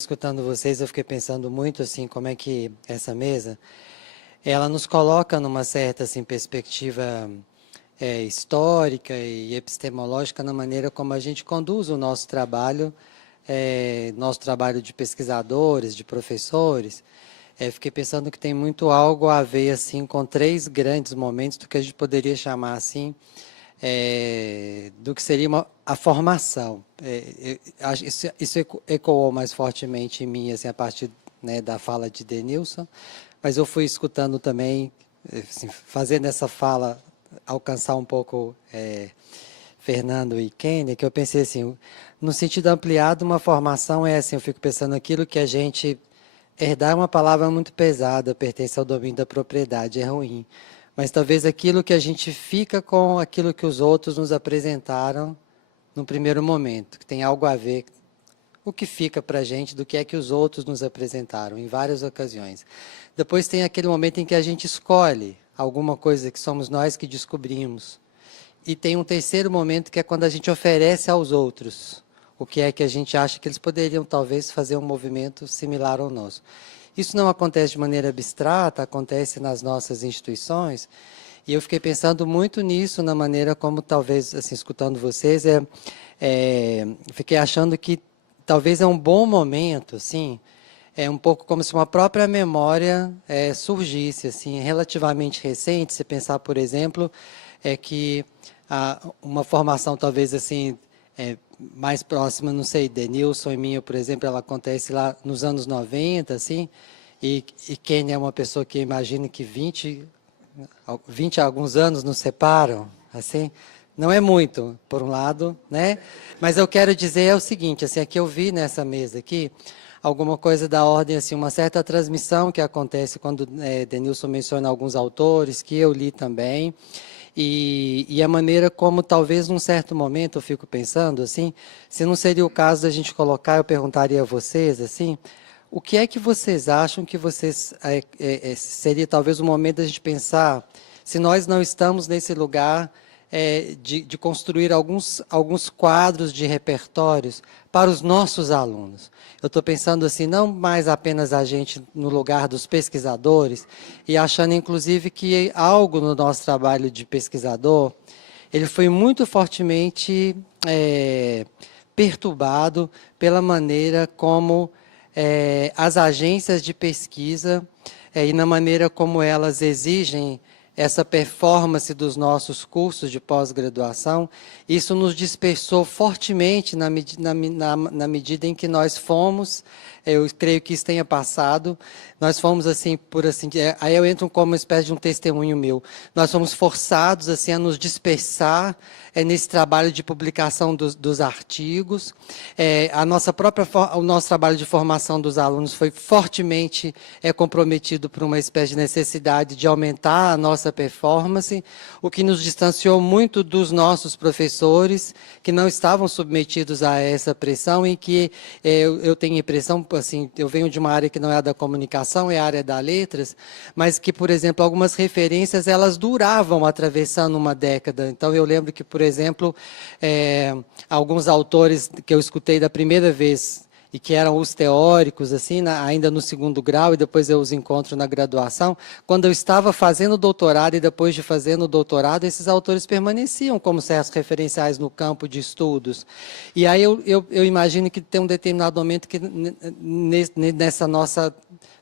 Escutando vocês, eu fiquei pensando muito assim, como é que essa mesa, ela nos coloca numa certa assim perspectiva histórica e epistemológica na maneira como a gente conduz o nosso trabalho de pesquisadores, de professores. Fiquei pensando que tem muito algo a ver assim com três grandes momentos do que a gente poderia chamar assim do que seria a formação. Isso ecoou mais fortemente em mim assim, a partir, né, da fala de Denilson, mas eu fui escutando também, assim, fazendo essa fala alcançar um pouco Fernando e Kênia, que eu pensei assim, no sentido ampliado, uma formação assim, eu fico pensando aquilo que a gente... Herdar é uma palavra muito pesada, pertence ao domínio da propriedade, é ruim. Mas talvez aquilo que a gente fica com aquilo que os outros nos apresentaram no primeiro momento, que tem algo a ver o que fica para a gente do que é que os outros nos apresentaram, em várias ocasiões. Depois tem aquele momento em que a gente escolhe alguma coisa que somos nós que descobrimos. E tem um terceiro momento que é quando a gente oferece aos outros o que é que a gente acha que eles poderiam talvez fazer um movimento similar ao nosso. Isso não acontece de maneira abstrata, acontece nas nossas instituições, e eu fiquei pensando muito nisso, na maneira como talvez, assim, escutando vocês, fiquei achando que talvez é um bom momento, assim, é um pouco como se uma própria memória surgisse, assim, relativamente recente, se pensar, por exemplo, que uma formação talvez assim mais próxima, não sei, Denilson e minha, por exemplo, ela acontece lá nos anos 90, assim, e Kênia é uma pessoa que imagina que 20 a alguns anos nos separam, assim, não é muito, por um lado, né? Mas eu quero dizer o seguinte, assim, aqui eu vi nessa mesa aqui, alguma coisa da ordem, assim, uma certa transmissão que acontece quando Denilson menciona alguns autores, que eu li também, e a maneira como talvez num certo momento eu fico pensando, assim, se não seria o caso da gente colocar, eu perguntaria a vocês, assim, o que é que vocês acham que vocês seria talvez o momento da gente pensar se nós não estamos nesse lugar de construir alguns quadros de repertórios para os nossos alunos. Eu estou pensando assim, não mais apenas a gente no lugar dos pesquisadores, e achando inclusive que algo no nosso trabalho de pesquisador, ele foi muito fortemente perturbado pela maneira como as agências de pesquisa e na maneira como elas exigem essa performance dos nossos cursos de pós-graduação, isso nos dispersou fortemente na medida em que nós fomos, eu creio que isso tenha passado, nós fomos assim, aí eu entro como uma espécie de um testemunho meu, nós fomos forçados assim a nos dispersar nesse trabalho de publicação dos artigos, o nosso trabalho de formação dos alunos foi fortemente comprometido por uma espécie de necessidade de aumentar a nossa performance, o que nos distanciou muito dos nossos professores, que não estavam submetidos a essa pressão e que eu tenho a impressão, assim, eu venho de uma área que não é a da comunicação, é a área da letras, mas que, por exemplo, algumas referências, elas duravam atravessando uma década. Então, eu lembro que, por exemplo, alguns autores que eu escutei da primeira vez e que eram os teóricos, assim, ainda no segundo grau, e depois eu os encontro na graduação, quando eu estava fazendo doutorado e depois de fazendo doutorado, esses autores permaneciam como certos referenciais no campo de estudos. E aí eu imagino que tem um determinado momento que nessa nossa...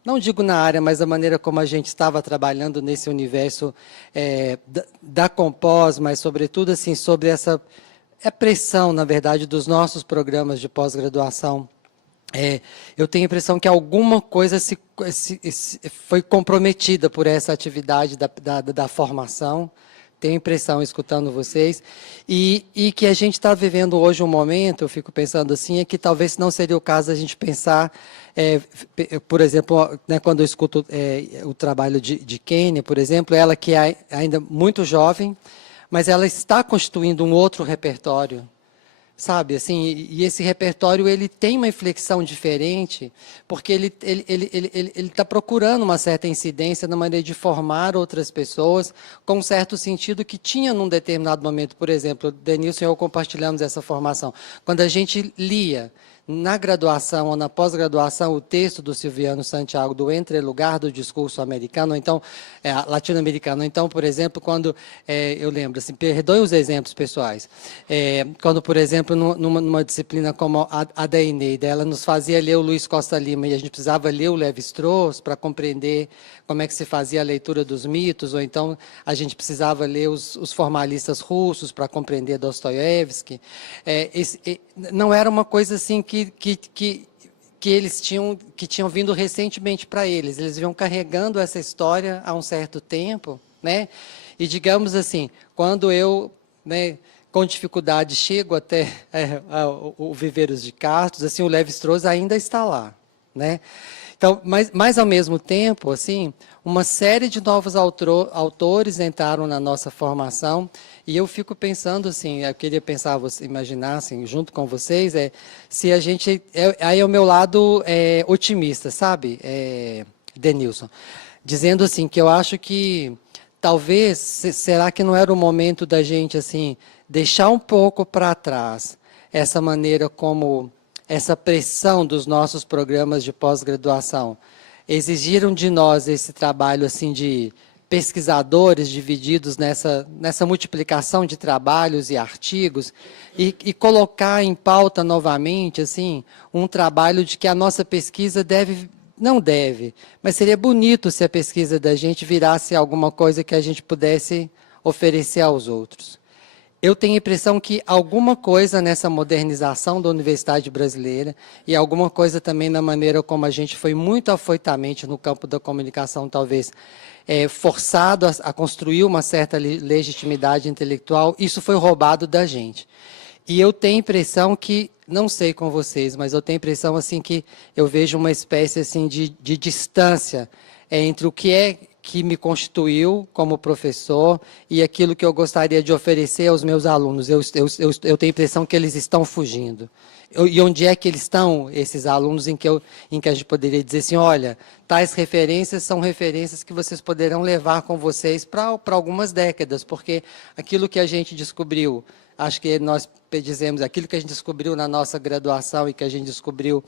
Não digo na área, mas a maneira como a gente estava trabalhando nesse universo da Compós, mas sobretudo assim, sobre essa pressão, na verdade, dos nossos programas de pós-graduação. Eu tenho a impressão que alguma coisa foi comprometida por essa atividade da formação, tenho a impressão, escutando vocês, e que a gente está vivendo hoje um momento, eu fico pensando assim, é que talvez não seria o caso a gente pensar, por exemplo, né, quando eu escuto o trabalho de Kênia, por exemplo, ela que é ainda muito jovem, mas ela está constituindo um outro repertório, sabe, assim, e esse repertório ele tem uma inflexão diferente, porque ele está procurando uma certa incidência na maneira de formar outras pessoas, com um certo sentido que tinha num determinado momento, por exemplo, Denilson e eu compartilhamos essa formação, quando a gente lia, na graduação ou na pós-graduação o texto do Silviano Santiago do Entrelugar do Discurso Americano, ou então latino-americano. Então, por exemplo, quando eu lembro, assim, perdoem os exemplos pessoais, quando, por exemplo, numa disciplina como a da Eneida, ela nos fazia ler o Luiz Costa Lima e a gente precisava ler o Lévi-Strauss para compreender como é que se fazia a leitura dos mitos, ou então a gente precisava ler os formalistas russos para compreender Dostoiévski. Não era uma coisa assim que eles tinham vindo recentemente para eles. Eles vinham carregando essa história há um certo tempo, né? E digamos assim, quando eu, né, com dificuldade chego até o Viveiros de Castros, assim, o Lévi-Strauss ainda está lá, né? Então, mas ao mesmo tempo, assim, uma série de novos autores entraram na nossa formação e eu fico pensando assim, eu queria pensar, imaginar assim, junto com vocês, se a gente, aí é o meu lado otimista, sabe, Denilson, dizendo assim que eu acho que talvez, será que não era o momento da gente assim deixar um pouco para trás essa maneira como essa pressão dos nossos programas de pós-graduação exigiram de nós esse trabalho assim de pesquisadores divididos nessa multiplicação de trabalhos e artigos e colocar em pauta novamente assim um trabalho de que a nossa pesquisa não deve, mas seria bonito se a pesquisa da gente virasse alguma coisa que a gente pudesse oferecer aos outros. Eu tenho a impressão que alguma coisa nessa modernização da universidade brasileira e alguma coisa também na maneira como a gente foi muito afoitamente no campo da comunicação, talvez, forçado a construir uma certa legitimidade intelectual, isso foi roubado da gente. E eu tenho a impressão que, não sei com vocês, mas eu tenho a impressão assim, que eu vejo uma espécie assim, de distância entre o que me constituiu como professor e aquilo que eu gostaria de oferecer aos meus alunos. Eu tenho a impressão que eles estão fugindo. E onde é que eles estão, esses alunos, em que a gente poderia dizer assim, olha, tais referências são referências que vocês poderão levar com vocês para algumas décadas, porque aquilo que a gente descobriu, acho que nós dizemos, aquilo que a gente descobriu na nossa graduação e que a gente descobriu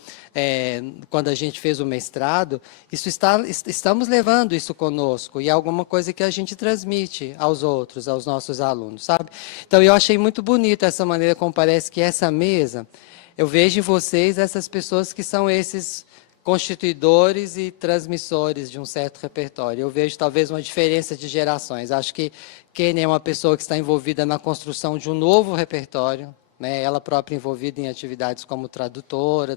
quando a gente fez o mestrado, estamos levando isso conosco e é alguma coisa que a gente transmite aos outros, aos nossos alunos, sabe? Então, eu achei muito bonito essa maneira como parece que essa mesa, eu vejo em vocês essas pessoas que são esses constituidores e transmissores de um certo repertório. Eu vejo talvez uma diferença de gerações. Acho que Kênia é uma pessoa que está envolvida na construção de um novo repertório, né? Ela própria envolvida em atividades como tradutora,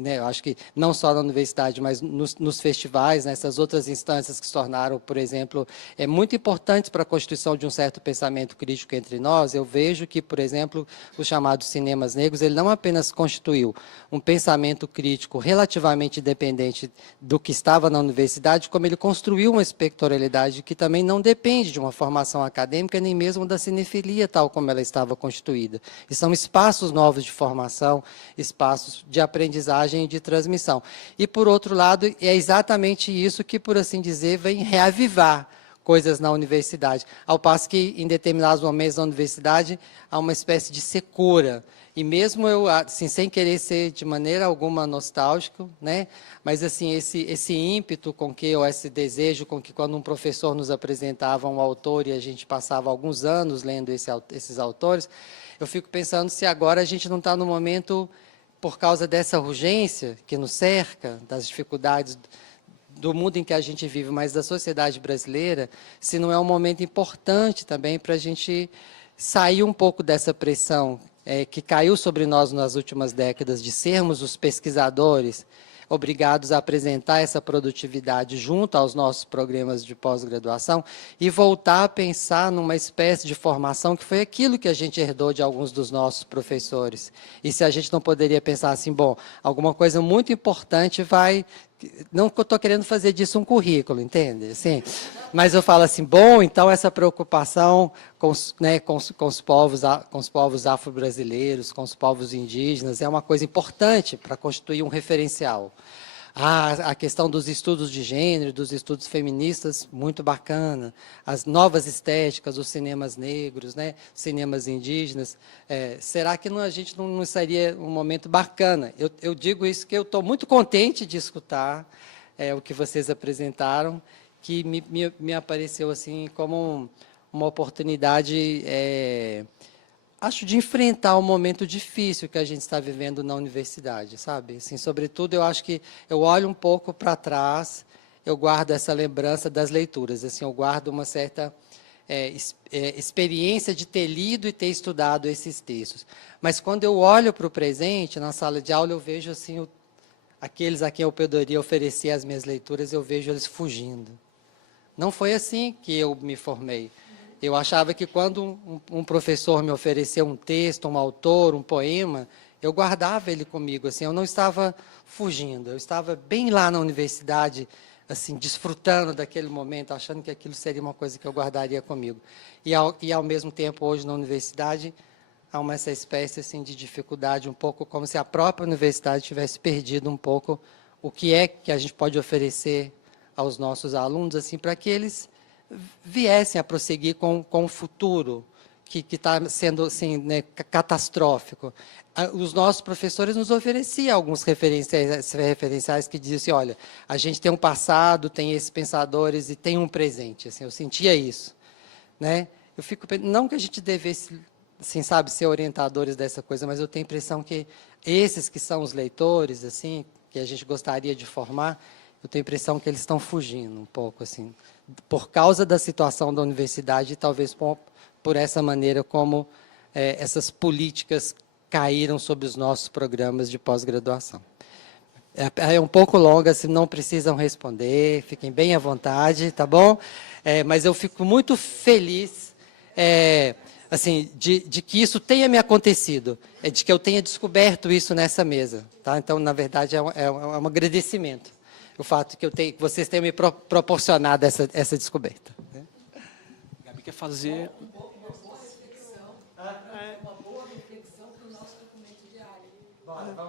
né? Eu acho que não só na universidade, mas nos festivais, nessas outras instâncias que se tornaram, por exemplo, muito importantes para a constituição de um certo pensamento crítico entre nós. Eu vejo que, por exemplo, os chamados cinemas negros, ele não apenas constituiu um pensamento crítico relativamente independente do que estava na universidade, como ele construiu uma espectralidade que também não depende de uma formação acadêmica, nem mesmo da cinefilia tal como ela estava constituída. E são espaços novos de formação, espaços de aprendizagem e de transmissão. E, por outro lado, é exatamente isso que, por assim dizer, vem reavivar coisas na universidade. Ao passo que, em determinados momentos da universidade, há uma espécie de secura. E mesmo eu, assim, sem querer ser de maneira alguma nostálgico, né? Mas assim, esse ímpeto com que, ou esse desejo com que quando um professor nos apresentava um autor e a gente passava alguns anos lendo esses autores, eu fico pensando se agora a gente não está no momento, por causa dessa urgência que nos cerca, das dificuldades do mundo em que a gente vive, mas da sociedade brasileira, se não é um momento importante também para a gente sair um pouco dessa pressão que caiu sobre nós nas últimas décadas de sermos os pesquisadores obrigados a apresentar essa produtividade junto aos nossos programas de pós-graduação e voltar a pensar numa espécie de formação que foi aquilo que a gente herdou de alguns dos nossos professores. E se a gente não poderia pensar assim, bom, alguma coisa muito importante vai... Não que eu estou querendo fazer disso um currículo, entende? Assim, mas eu falo assim, bom, então essa preocupação com os povos afro-brasileiros, com os povos indígenas, é uma coisa importante para constituir um referencial. A questão dos estudos de gênero, dos estudos feministas, muito bacana. As novas estéticas, os cinemas negros, né? Cinemas indígenas. Será que a gente não seria um momento bacana? Eu digo isso que eu estou muito contente de escutar o que vocês apresentaram, que me apareceu assim como uma oportunidade, acho, de enfrentar um momento difícil que a gente está vivendo na universidade, sabe? Assim, sobretudo, eu acho que eu olho um pouco para trás, eu guardo essa lembrança das leituras, assim, eu guardo uma certa experiência de ter lido e ter estudado esses textos. Mas quando eu olho para o presente, na sala de aula, eu vejo assim, aqueles a quem eu poderia oferecer as minhas leituras, eu vejo eles fugindo. Não foi assim que eu me formei. Eu achava que quando um professor me ofereceu um texto, um autor, um poema, eu guardava ele comigo. Assim, eu não estava fugindo, eu estava bem lá na universidade, assim, desfrutando daquele momento, achando que aquilo seria uma coisa que eu guardaria comigo. E ao mesmo tempo, hoje na universidade, há essa espécie assim, de dificuldade, um pouco como se a própria universidade tivesse perdido um pouco o que é que a gente pode oferecer aos nossos alunos, assim, para que eles viessem a prosseguir com o futuro que está sendo assim, né, catastrófico. Os nossos professores nos ofereciam alguns referenciais que diziam assim, olha, a gente tem um passado, tem esses pensadores e tem um presente. Assim, eu sentia isso, né? Eu fico não que a gente devesse, assim, sabe, ser orientadores dessa coisa, mas eu tenho a impressão que esses que são os leitores, assim, que a gente gostaria de formar, eu tenho a impressão que eles estão fugindo um pouco, assim, por causa da situação da universidade e talvez por essa maneira como essas políticas caíram sobre os nossos programas de pós-graduação. É um pouco longa, se não precisam responder, fiquem bem à vontade, tá bom? Mas eu fico muito feliz assim, de que isso tenha me acontecido, de que eu tenha descoberto isso nessa mesa. Tá? Então, na verdade, é um agradecimento o fato que vocês tenham me proporcionado essa descoberta. Gabi quer fazer...